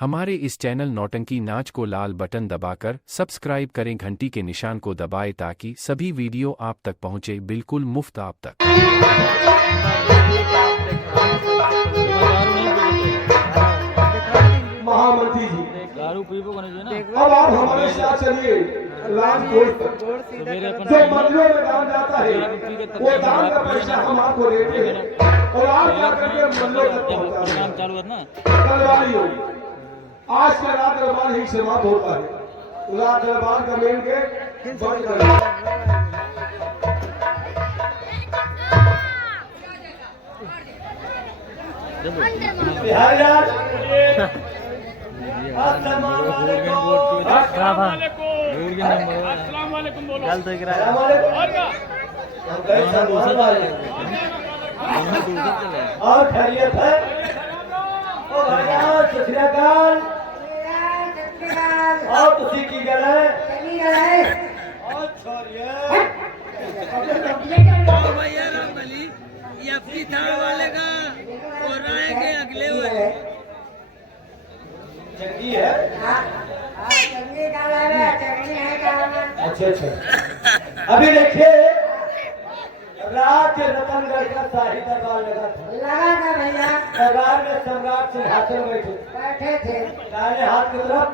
हमारे इस चैनल नौटंकी नाच को लाल बटन दबाकर सब्सक्राइब करें, घंटी के निशान को दबाएं ताकि सभी वीडियो आप तक पहुंचे बिल्कुल मुफ्त आप तक। महामंत्री जी, अब आप हमारे साथ चलिए। जो मंदिरों में दान जाता है वो दान का पैसा हम आपको देते हैं और आप जाकर के मंदिरों तक पहुंचाते हैं। कलवारी होगी आज का रात दरबार ही समाप्त होता है। रात दरबार का मेन गेट बंद कर और खैरियत है और तुसी की गल है चंगी है। अच्छा अच्छा, अभी देखिए राज रतनगढ़ का शाही दरबार लगा था भैया। दरबार में सम्राट सिंहासन बैठे थे, दाहिने हाथ की तरफ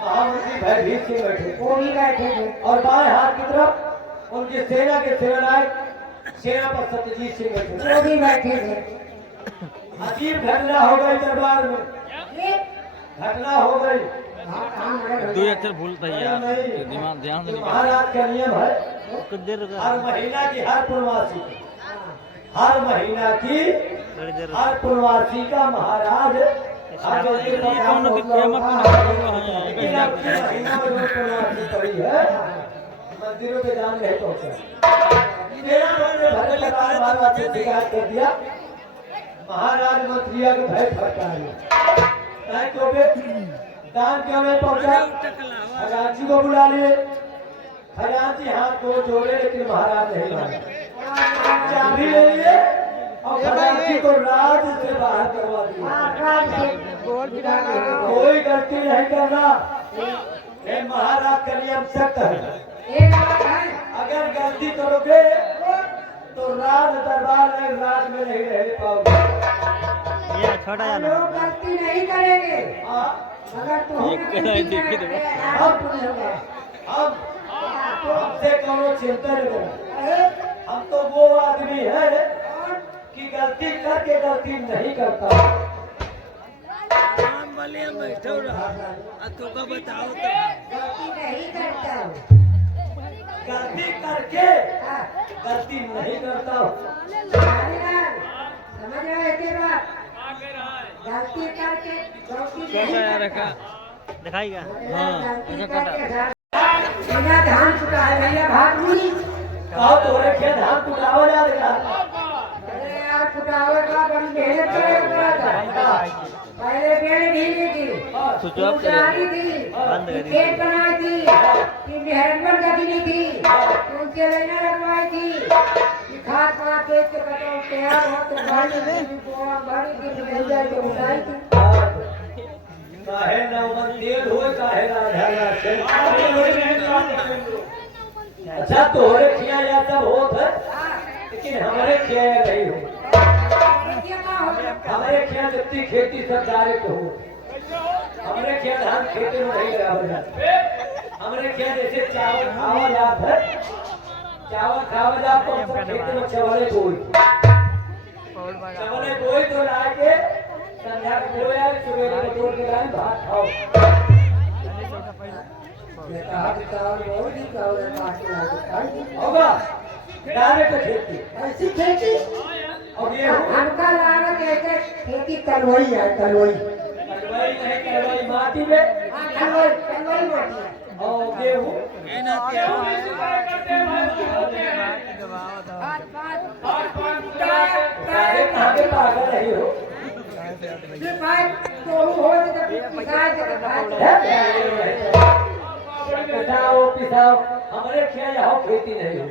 महामंत्री भयभीत सिंह बैठे, वो भी बैठे थे, और बाएं हाथ की तरफ उनकी सेना के सेनानायक सेनापति सत्यजीत सिंह बैठे, वो भी बैठे थे। अजीब घटना हो गई दरबार में, घटना हो गई। दो अक्षर भूलता है यार, दिमाग ध्यान से। महाराज का नियम है हर महीना की हर पूर्णवासी हर पूर्णवासी का महाराज मंदिरों पे जान नहीं पहुंचा। शिकायत कर दिया, महाराज मंत्रिया के भय फटका दान क्यों नहीं पहुंचा। खजांची को बुला लिए, खजांची हाथ को जोड़े लेकिन महाराज नहीं माने। चाबी ले लिए और खजांची को राज से बाहर करवा दिया। कोई गलती नहीं करना, ये महाराज का नियम सख्त है। अगर गलती करोगे तो राज दरबार में राज में नहीं रह पाओगे। ये छोटा जाना गलती नहीं करेंगे। अगर हमसे कौनो चिंता नहीं करें। हम तो वो आदमी है कि गलती करके गलती नहीं करता। तो का बताओ तो गलती नहीं करता, गलती करके गलती नहीं करता। समझ रहे हैं बात? गलती करके रखा दिखाएगा। हाँ धान चुका है भैया, भाग नहीं कहो तो रखे धान चुकावा जा रहा। अरे यार चुकावे का बड़ी मेहनत करा था। पहले पेड़ ढीली थी, उचारी थी, पेट बनाई थी, मेहरबान गदी थी, उनके लेना लगवाई थी। खाद पात देख के बताओ तैयार हो तो बड़ी की मिल जाए तो उठाई थी। काहे ना मन तेल हो काहे ना झगड़ा से। अच्छा तोहरे खिया या सब होत है, लेकिन हमारे खिया नहीं हो। हमारे खिया जितनी खेती सब डायरेक्ट हो। हमारे खिया धान खेती में नहीं बराबर जाता। हमारे खिया जैसे चावल खावा जात है, चावल खावा जात तो सब खेती में चावले बोई तो लाके संध्या को यार सुबह को तोड़ के लाए भात खाओ। होगा डायरेक्ट खेती, ऐसी खेती। और ये हमका लागत है खेती कलवई है, कलवई नहीं, कलवई माटी में कलवई माटी और गेहूं पागल नहीं हो। पिसाओ हमारे क्या खेती नहीं हो।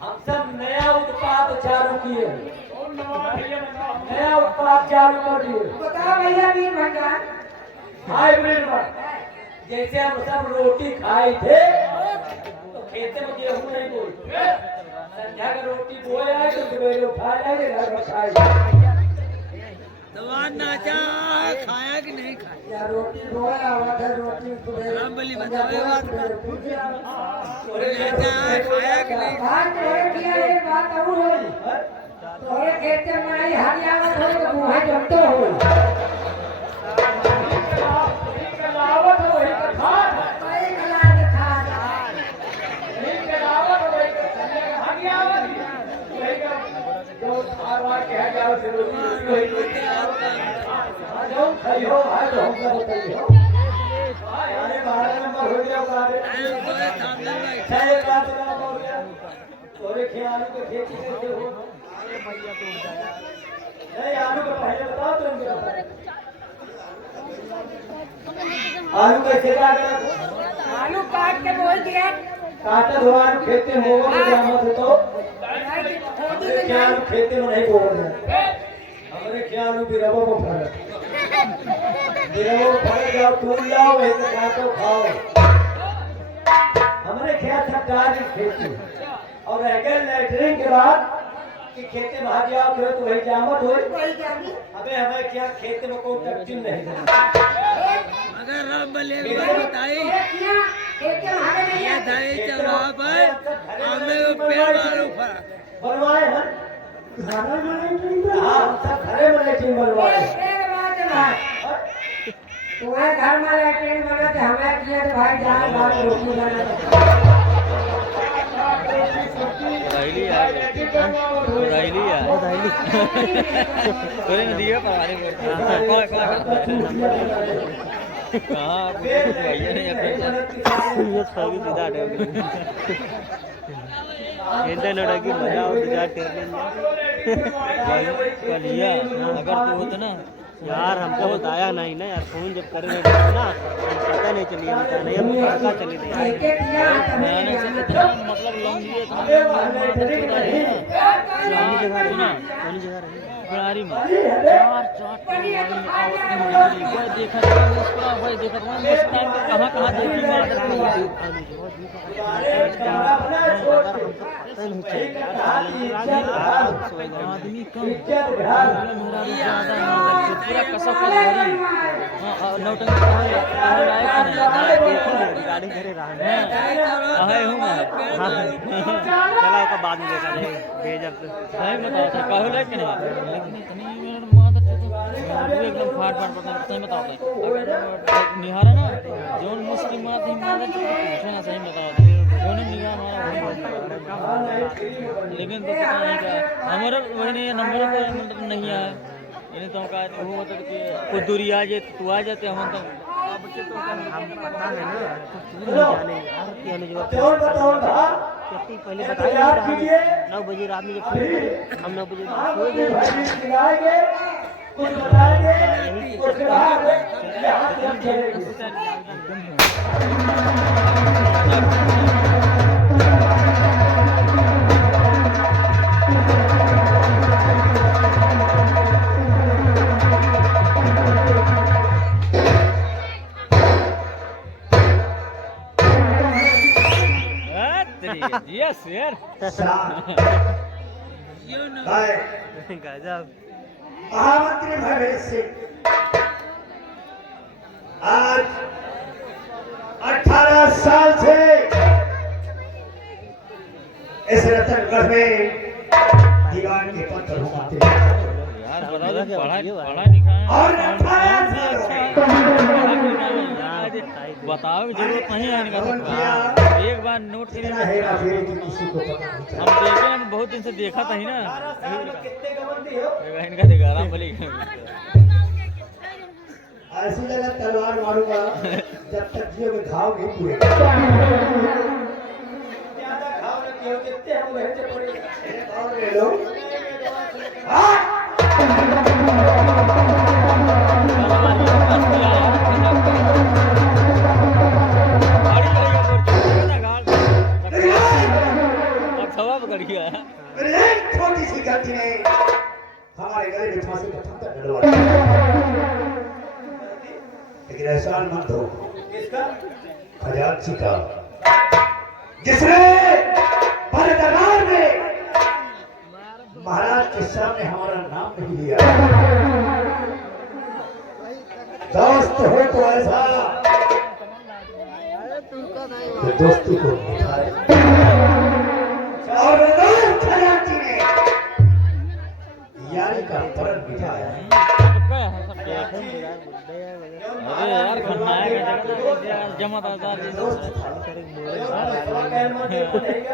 हम सब नया उत्पाद चालू किए, नया उत्पाद चालू कर दिए। बताओ भैया बीज भंडार हाइब्रिड में जैसे हम सब रोटी खाए थे तो खेते में गेहूं नहीं बोई संध्या का रोटी बोए आए तो सुबह उठा जाए घर में खाए दवा नाचा खाया कि नहीं खाया या रोटी बोया हुआ था रोटी सुबह रामबली बतावे बात खाया कि नहीं बात किया एक बात और होई तोरे खेते में आई हरियाणा हो तो मुहे जमतो हो लावत हो वही का खा वही कला के खा नहीं के लावत हो वही का हरियाणा वही का जो खावा के है जाओ से वही जो खाइयो हाय तो हमका बताइयो अरे 12 नंबर हो गया बारे छह बात ना हो गया तोरे ख्याल के खेती से हो नहीं आलू का पहले बताओ तुम क्या आलू कैसे काटा आलू काट के बोल दिया काटा दो आलू खेते में होगा तो जामत हो तो क्या आलू खेते में नहीं बोल रहे हमारे क्या आलू बिरबो को फरक बिरबो फरक जाओ तूल लाओ एक काटो खाओ हमारे खेत सरकार की खेती और रह गए लेटरिन के बाद कि खेते में हाथ जाओ तो वही जामत हो अबे हमें क्या खेते में कोई तकसीम नहीं अगर रामबली एक बार बताई ये धाई चौराहा पर हमें वो पेड़ मारो फरा बनवाए हैं हाँ सब घरे में लेटरिन बनवाए तुम्हें घर में लेटरिन बना तो हमें किया तो भाई जाए बाहर रोटी बना दाइली यार तोरे ने दिया पर आने को कहां भैया ने अपने बस फाइव सीधा हटे इंटर नोड़ा की मजा हो तो जा टेबल कलिया अगर तू होता ना यार हमको बताया नहीं ना यार फोन जब करे ना पता नहीं चली हमको नहीं हम पता चली नहीं मैंने से इतना मतलब लॉन्ग लिए था कौन जगह रही बरारी में चार देखा पूरा भाई देखा उस टाइम पे कहां देखी आदमी कम पूरा कसक नौटंकी गाड़ी घरे रहा हूँ मैं चला का बाद में देखा जाए भेजब तो सही बताओ था कहू ले कि नहीं लेकिन इतनी मादर एकदम फाट पड़ता है सही बताओ अगर निहारा ना जोन मुस्लिम मारते हैं मादर पूछो ना सही बताओ जोन निगाह हमारा लेकिन तो पता नहीं क्या हमारा वही नहीं नंबर मतलब नहीं आया यानी तो का वो मतलब कि कोई दूरी आ जाए तू आ जाते हम तो हम पता है ना तो जाने यार क्या नहीं जवाब बताओ कितनी पहले बताया 9 बजे रात में जब हम 9 बजे सो गए कुछ बताएंगे कुछ बताएंगे Yes, यार गजब महामंत्री भवेश सिंह आज 18 साल से इस रतनगढ़ में दीवान के पत्थर उठाते यार बता दो पढ़ा लिखा और 18 साल बताओ जरूरत नहीं आने का एक बार नोट करिए हम देखे हम बहुत दिन से देखा था ही ना इनका देखा रामबली ऐसी जगह तलवार मारूंगा जब तक जियो में घाव नहीं पूरे ज्यादा घाव नहीं हो जितने हम रहते पड़े घाव ले लो छोटी सी गलती ने हमारे गले में फांसी का फंदा डलवा दिया लेकिन एहसान मत हो किसका? खजांची का, जिसने बड़े दरबार में महाराज के सामने हमारा नाम नहीं लिया। दोस्त हो तो ऐसा तो दोस्ती को निभाए। और दोस्त खजांची ने यारी का प्रण बिठाया। अरे यार खन्नाया जमा था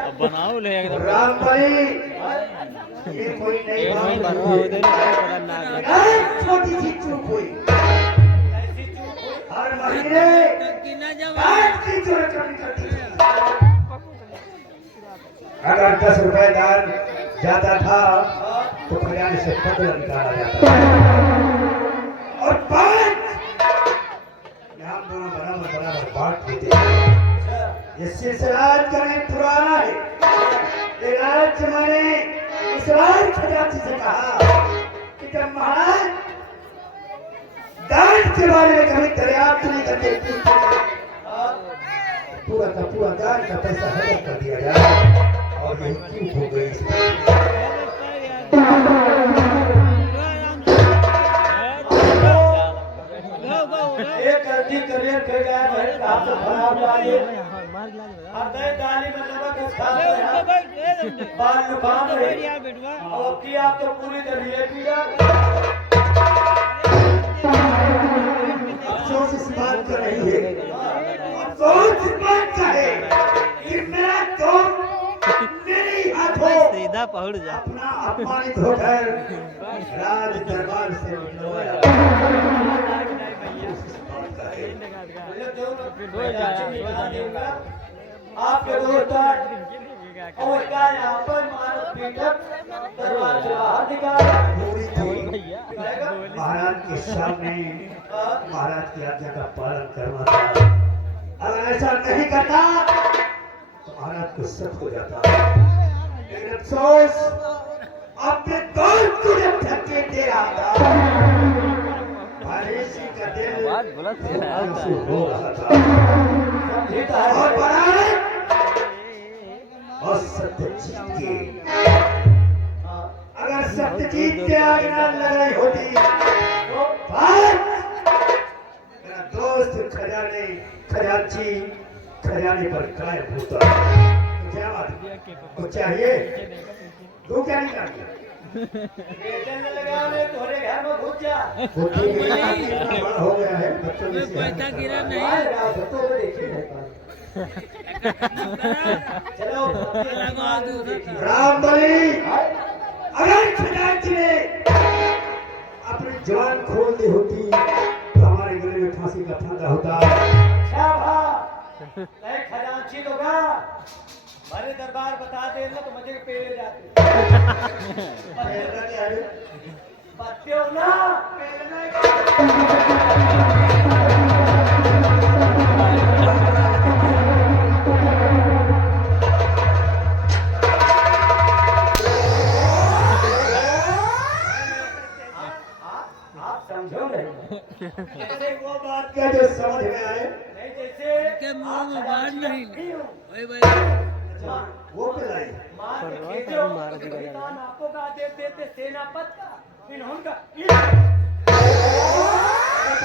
अब बनाओ ले एकदम राम भाई ये कोई नहीं बात है। छोटी सी चूक हुई, हर महीने काट की चोरी करनी करती थी। अगर 10 रुपए दान ज्यादा था तो खजाने से बदला निकाला जाता था। और 5 यहाँ दोनों बराबर बराबर बांट देते थे। ये सिलसिला आज का नहीं पुराना है। लेकिन आज मैंने इस बार खजांची से कहा कि जब महाराज दान के बारे में कभी दरियाफ्त नहीं करते पूरा का पूरा दान का पैसा हजम कर दिया जाए। और यही क्यों हो गई इस बार? एक अर्जी करियर के गया है आप तो खराब लागे अदय दाली में नमक खा बाल लुकाम है और की आप तो पूरी दरिए पी जा। अफसोस इस बात का नहीं है, अफसोस इस बात का है कि मेरा दोस्त मेरे हाथों सीधा पहुंच जा अपना अपमानित होकर राज दरबार से निकलवाया। आपके दोस्त और क्या यहाँ पर मानव पीटक दरबार से बाहर निकाला पूरी थी महाराज के सामने महाराज की आज्ञा का पालन करना था। अगर ऐसा नहीं करता तो महाराज को शक हो जाता। लेकिन अफसोस अपने दोस्त को जब धक्के दे रहा था भालेसी का दिल आंसू हो रहा था। और महाराज और सत्य जीत के अगर सत्यजीत के आगे ना लड़ाई होती तो मेरा दोस्त खजांची खजाने पर कायम होता। तो क्या बात तो चाहिए तू क्या नहीं चाहिए लगाने तोरे घर में घुस जा वो ठीक है, इतना बड़ा हो गया है बच्चों में से पैसा गिरा नहीं बच्चों को देखिए चलो राम बली अगर खजांची ने अपनी जवान खोल दी होती तो हमारे गले में फांसी का फंदा होता। खजांची तो गा हमारे दरबार बता दे ना तो मुझे पे ले जाते बत्ते हो ना आप समझो नहीं वो बात क्या जो समझ में आए नहीं जैसे के मुंह में बाढ़ नहीं वही भाई वो पिलाई मार के खेते हो बलिदान आपको का देते थे सेनापति इन्होंने तो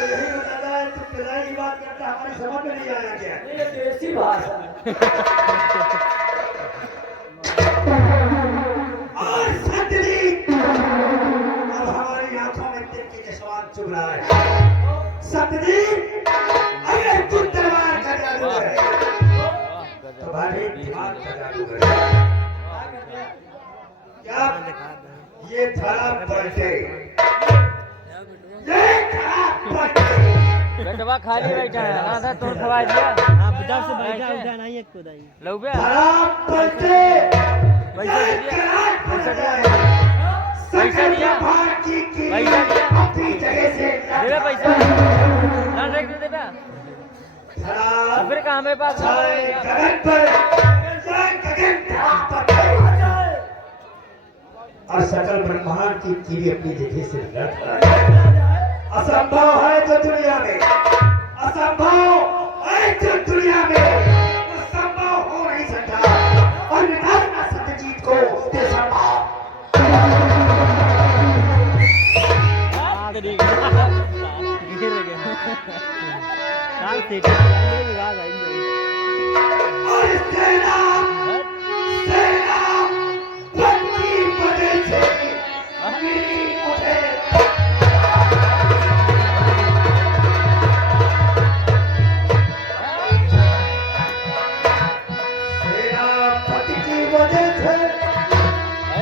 यही बताता है तू पिलाई की बात करता हमारी समझ में नहीं आया क्या? ये देसी भाषा और सत्यजीत अब हमारी आंखों में तिल के सवाल चुभ रहा है। सत्यजीत अगर तू दरबार का जादूगर है तो भारी दिमाग का जादूगर है। क्या ये धरा पलटे बेटवा खाली बैठा है ना था तुम खवा दिया हां बुढ़ा से बैठा उठा नहीं एक को दाई लो बे धरा पलटे पैसा दिया पैसा दिया पैसा दिया अपनी जगह से दे दे पैसा ना रख दे बेटा धरा फिर कहां मेरे पास गगन पर और सकल ब्रह्मांड की कीड़ी अपनी जगह से लड़ रहा है। असंभव है तो दुनिया में सेटिंग चला लेंगे बाद आएंगे और सेना सेना बंदी बने छे मेरी मुझे सेनापति की वजह से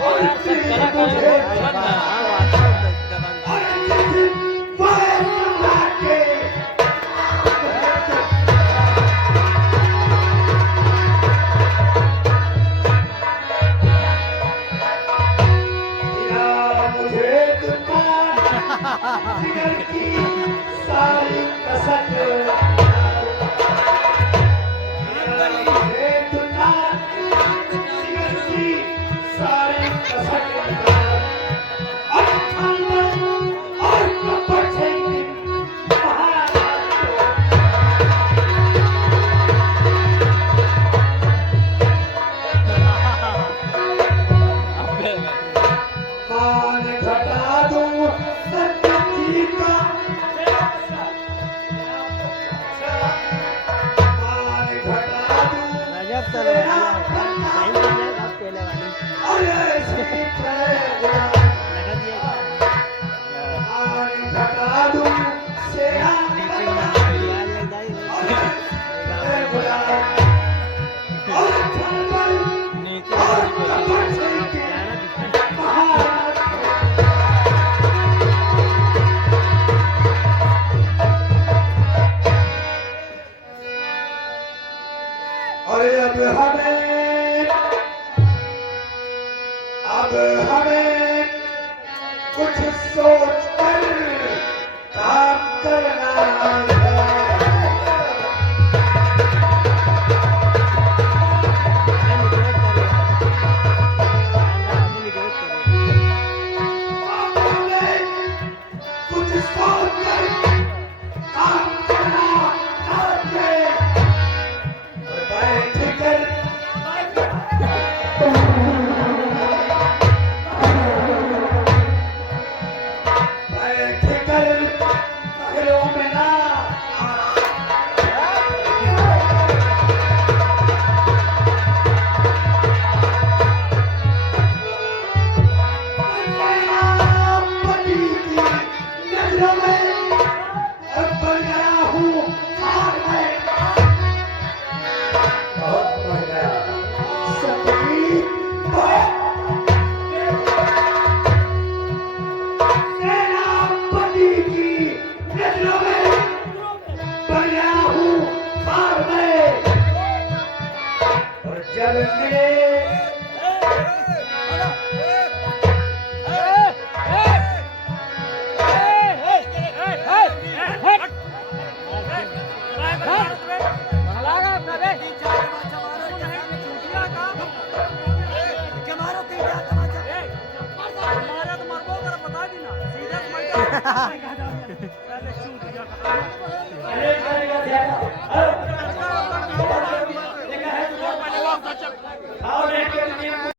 और चला मुझे सारी कसक सारी कसक और कपट से मान घटा दूं सत्य का मान घटा दूं गजब चलो टाइम हो गया अब पहले वाली और ऐसे प्रलय लगा दिया मान घटा दूं सेना और थर्मल और कपट से महाराज अरे अब हमें कुछ सोच कर काम करना है कुछ सोच कर काम करना चाहिए बैठ कर बैठ कर पहलों में ना सेनापति की नजरों में बन गया हूँ हार में बहुत बढ़ गया सतवीर सेनापति की नजरों में बन गया हूँ हार में और जब मेरे Ha ha ha.